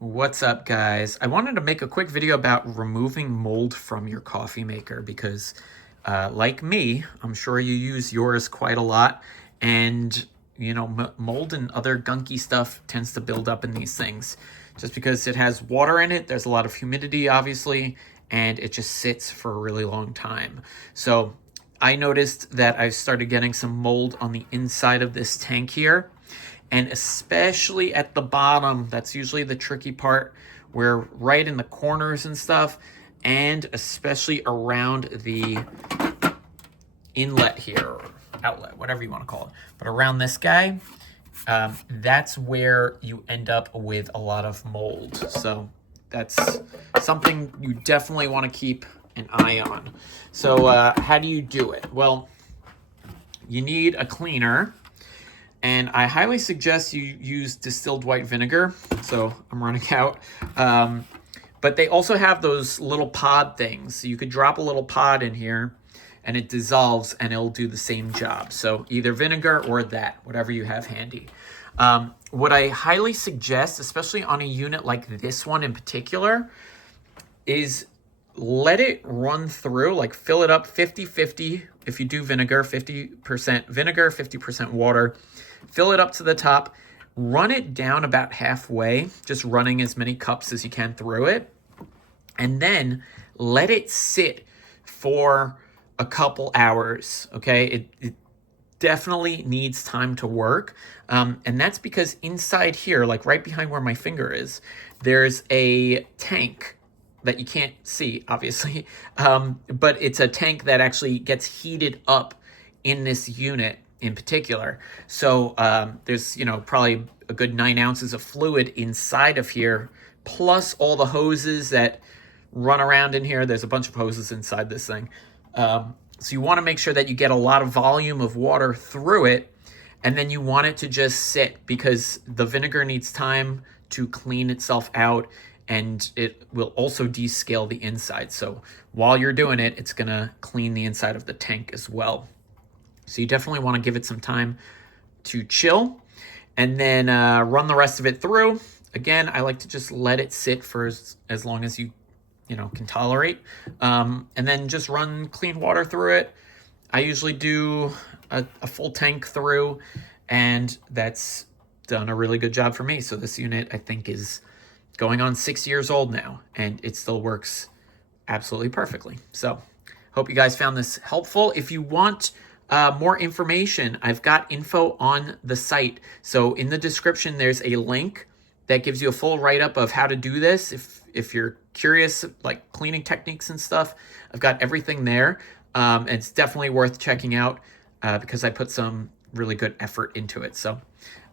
What's up, guys? I wanted to make a quick video about removing mold from your coffee maker because, like me, I'm sure you use yours quite a lot, and mold and other gunky stuff tends to build up in these things. Just because it has water in it, there's a lot of humidity, obviously, and it just sits for a really long time. So I noticed that I started getting some mold on the inside of this tank here, and especially at the bottom. That's usually the tricky part, where right in the corners and stuff, and especially around the inlet here, or outlet, whatever you want to call it, but around this guy, that's where you end up with a lot of mold. So that's something you definitely want to keep an eye on. So how do you do it? Well, you need a cleaner, and I highly suggest you use distilled white vinegar. So I'm running out. But they also have those little pod things. So you could drop a little pod in here and it dissolves and it'll do the same job. So either vinegar or that, whatever you have handy. What I highly suggest, especially on a unit like this one in particular, is let it run through, like fill it up 50-50. If you do vinegar, 50% vinegar, 50% water, fill it up to the top, run it down about halfway, just running as many cups as you can through it, and then let it sit for a couple hours, okay? It definitely needs time to work, and that's because inside here, like right behind where my finger is, there's a tank that you can't see, obviously, but it's a tank that actually gets heated up in this unit in particular. So there's, probably a good 9 ounces of fluid inside of here, plus all the hoses that run around in here. There's a bunch of hoses inside this thing. So you want to make sure that you get a lot of volume of water through it, and then you want it to just sit, because the vinegar needs time to clean itself out, and it will also descale the inside. So while you're doing it, it's gonna clean the inside of the tank as well. So you definitely want to give it some time to chill, and then run the rest of it through. Again, I like to just let it sit for as long as you can tolerate, and then just run clean water through it. I usually do a full tank through, and that's done a really good job for me. So this unit, I think, is going on 6 years old now, and it still works absolutely perfectly. So hope you guys found this helpful. If you want more information, I've got info on the site. So in the description, there's a link that gives you a full write-up of how to do this. If you're curious, like cleaning techniques and stuff, I've got everything there. It's definitely worth checking out because I put some really good effort into it. So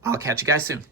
I'll catch you guys soon.